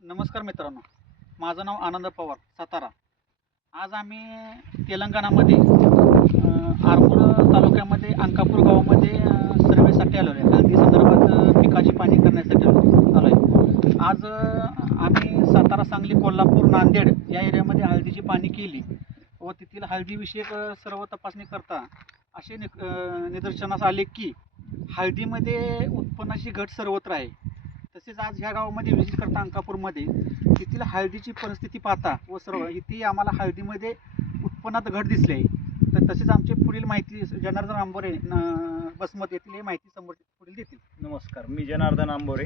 नमस्कार मित्रांनो, माझं नाव आनंद पवार, सातारा. आज आम्ही तेलंगणामध्ये आरमोड तालुक्यामध्ये अंकापूर गावामध्ये सर्वेसाठी आलेलो आहे. हळदी संदर्भात पिकाची पाहणी करण्यासाठी आलो आहे. आज आम्ही सातारा, सांगली, कोल्हापूर, नांदेड या एरियामध्ये हळदीची पाहणी केली व तेथील हळदीविषयक सर्व तपासणी करता असे निदर्शनास आले की हळदीमध्ये उत्पन्नाची घट सर्वत्र आहे. तसेच आज ह्या गावामध्ये व्हिजिट करता अंकापूरमध्ये तेथील हळदीची परिस्थिती पाहता व सर्व इथे आम्हाला हळदीमध्ये उत्पन्नात घट दिसली आहे. तर तसेच आमची पुढील माहिती जनार्दन आंबोरे बसमत येथील ही माहिती समोर पुढील देतील. नमस्कार, मी जनार्दन आंबोरे.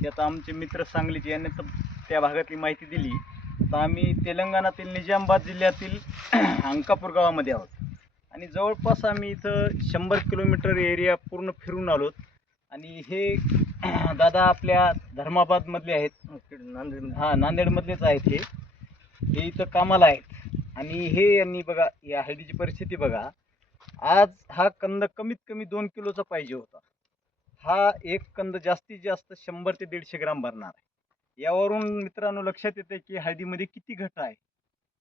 त्यात आमचे मित्र सांगलीचे यांनी तर त्या भागातली माहिती दिली. तर आम्ही तेलंगणातील निजामाबाद जिल्ह्यातील अंकापूर गावामध्ये आहोत आणि जवळपास आम्ही इथं 100 किलोमीटर एरिया पूर्ण फिरून आलो. आणि हे दादा आपल्या धर्माबादमधले आहेत, नांदेडमधलेच आहेत. हे इथं कामाला आहेत आणि हे यांनी बघा या हळदीची परिस्थिती बघा. आज हा कंद कमीत कमी 2 किलोचा पाहिजे होता. हा एक कंद जास्तीत जास्त 100 ते 150 ग्राम भरणार आहे. यावरून मित्रांनो लक्षात येते की हळदीमध्ये किती घट आहे.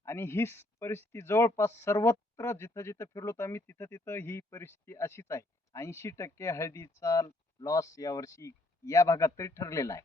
आणि ही परिस्थिती जवळपास सर्वत्र जिथं जिथं फिरलो तर आम्ही तिथं तिथं ही परिस्थिती अशीच आहे. 80% हळदीचा लॉस यावर्षी या भागात तरी ठरलेला आहे.